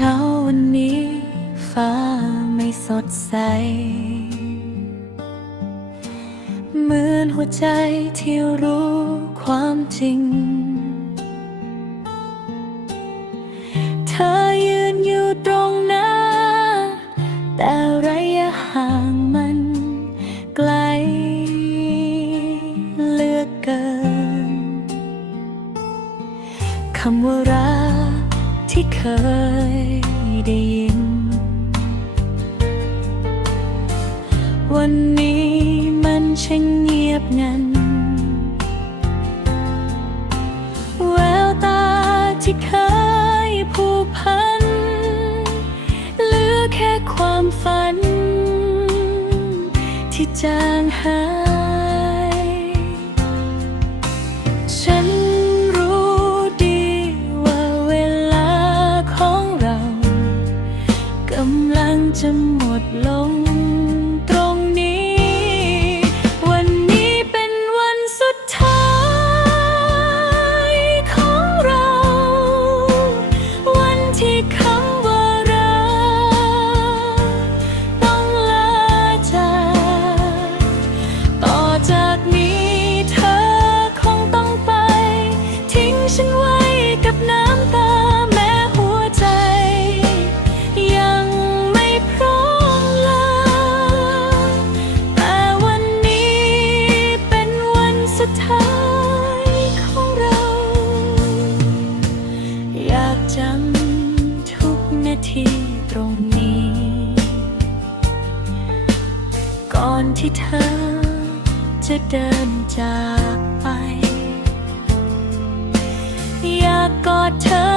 เช้าวันนี้ฟ้าไม่สดใส เหมือนหัวใจที่รู้ความจริง เธอยืนอยู่ตรงหน้า แต่ระยะห่างมันไกลเหลือกเกินคำว่ารัก ที่เคยได้ยิน วันนี้มันช่างเงียบงัน แววตาที่เคยผูกพัน เหลือแค่ความฝัน ที่จางหาย ท้ายของเรา อยากจำทุกนาทีตรงนี้ ก่อนที่เธอจะเดินจากไป อยากกอดเธอ